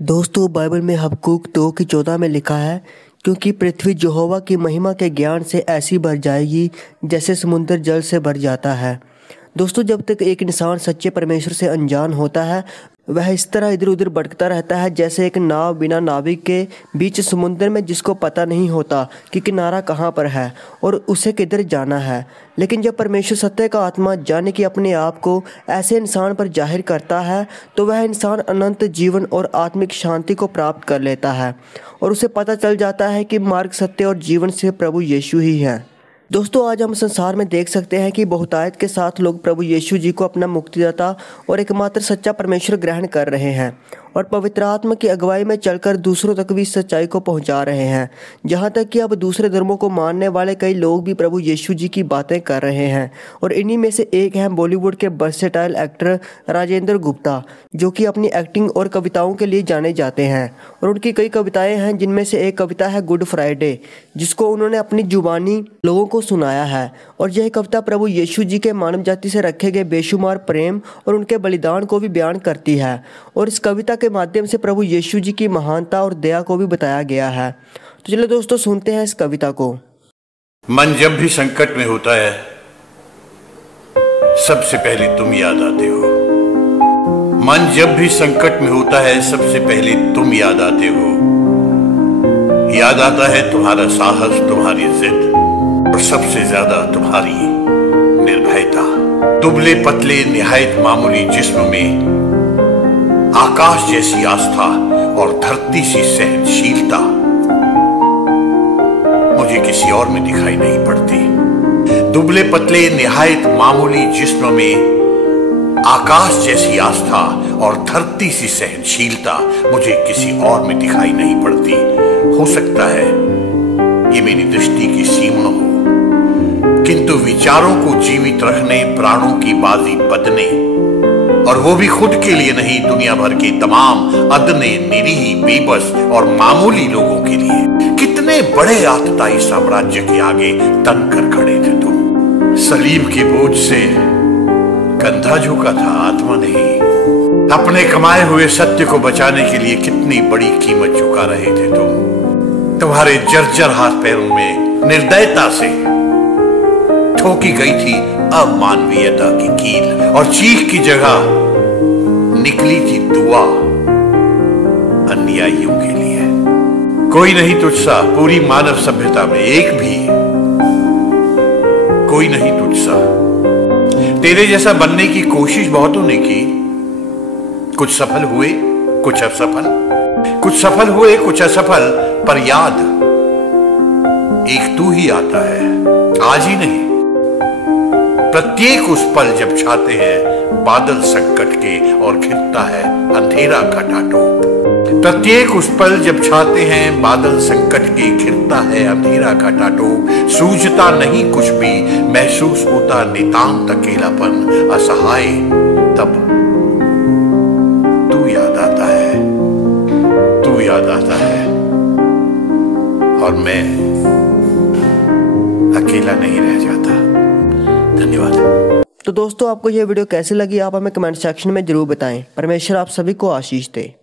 दोस्तों बाइबल में हबक्कूक 2:14 में लिखा है, क्योंकि पृथ्वी यहोवा की महिमा के ज्ञान से ऐसी भर जाएगी जैसे समुद्र जल से भर जाता है। दोस्तों जब तक एक इंसान सच्चे परमेश्वर से अनजान होता है वह इस तरह इधर उधर भटकता रहता है जैसे एक नाव बिना नाविक के बीच समुद्र में, जिसको पता नहीं होता कि किनारा कहाँ पर है और उसे किधर जाना है। लेकिन जब परमेश्वर सत्य का आत्मा यानी कि अपने आप को ऐसे इंसान पर जाहिर करता है तो वह इंसान अनंत जीवन और आत्मिक शांति को प्राप्त कर लेता है और उसे पता चल जाता है कि मार्ग, सत्य और जीवन से प्रभु यीशु ही है। दोस्तों आज हम संसार में देख सकते हैं कि बहुतायत के साथ लोग प्रभु यीशु जी को अपना मुक्तिदाता और एकमात्र सच्चा परमेश्वर ग्रहण कर रहे हैं और पवित्र आत्मा की अगुवाई में चलकर दूसरों तक भी इस सच्चाई को पहुंचा रहे हैं। यहाँ तक कि अब दूसरे धर्मों को मानने वाले कई लोग भी प्रभु यीशु जी की बातें कर रहे हैं और इन्हीं में से एक हैं बॉलीवुड के वर्सेटाइल एक्टर राजेंद्र गुप्ता, जो कि अपनी एक्टिंग और कविताओं के लिए जाने जाते हैं। और उनकी कई कविताएं हैं, जिनमें से एक कविता है गुड फ्राइडे, जिसको उन्होंने अपनी जुबानी लोगों को सुनाया है। और यह कविता प्रभु यीशु जी के मानव जाति से रखे गए बेशुमार प्रेम और उनके बलिदान को भी बयान करती है और इस कविता के माध्यम से प्रभु यीशु जी की महानता और दया को भी बताया गया है। तो चलो दोस्तों सुनते हैं इस कविता को। मन जब भी संकट में होता है सबसे पहले तुम याद आते हो। मन जब भी संकट में होता है सबसे पहले तुम याद आते हो। याद आता है तुम्हारा साहस, तुम्हारी जिद और सबसे ज्यादा तुम्हारी निर्भयता। दुबले पतले निहायत मामूली जिस्म में आकाश जैसी आस्था और धरती सी सहनशीलता मुझे किसी और में दिखाई नहीं पड़ती। दुबले पतले निहायत मामूली जिस्म में आकाश जैसी आस्था और धरती सी सहनशीलता मुझे किसी और में दिखाई नहीं पड़ती। हो सकता है ये मेरी दृष्टि की सीमा हो, किंतु विचारों को जीवित रखने, प्राणों की बाजी बदने, और वो भी खुद के लिए नहीं, दुनिया भर के तमाम अदने, निरीह, बेबस और मामूली लोगों के लिए कितने बड़े आतताई साम्राज्य के आगे तन कर खड़े थे तुम। सलीब के बोझ से कंधा झुका था, आत्मा नहीं। अपने कमाए हुए सत्य को बचाने के लिए कितनी बड़ी कीमत चुका रहे थे तुम। तुम्हारे जर्जर हाथ पैरों में निर्दयता से ठोकी गई थी अमानवीयता की कील और चीख की जगह निकली थी दुआ अन्यायियों के लिए। कोई नहीं तुझसा पूरी मानव सभ्यता में, एक भी कोई नहीं तुझसा। तेरे जैसा बनने की कोशिश बहुतों ने की, कुछ सफल हुए कुछ असफल, कुछ सफल हुए कुछ असफल, पर याद एक तू ही आता है, आज ही नहीं। प्रत्येक उस पल जब छाते हैं बादल संकट के और घिरता है अंधेरा खटाटोप। प्रत्येक उस पल जब छाते हैं बादल संकट के, घिरता है अंधेरा खटाटोप। सूझता नहीं कुछ भी, महसूस होता नितांत अकेलापन, असहाय, तब तू याद आता है, तू याद आता है और मैं अकेला नहीं रह जाता। धन्यवाद। तो दोस्तों आपको यह वीडियो कैसी लगी आप हमें कमेंट सेक्शन में जरूर बताएं। परमेश्वर आप सभी को आशीष दे।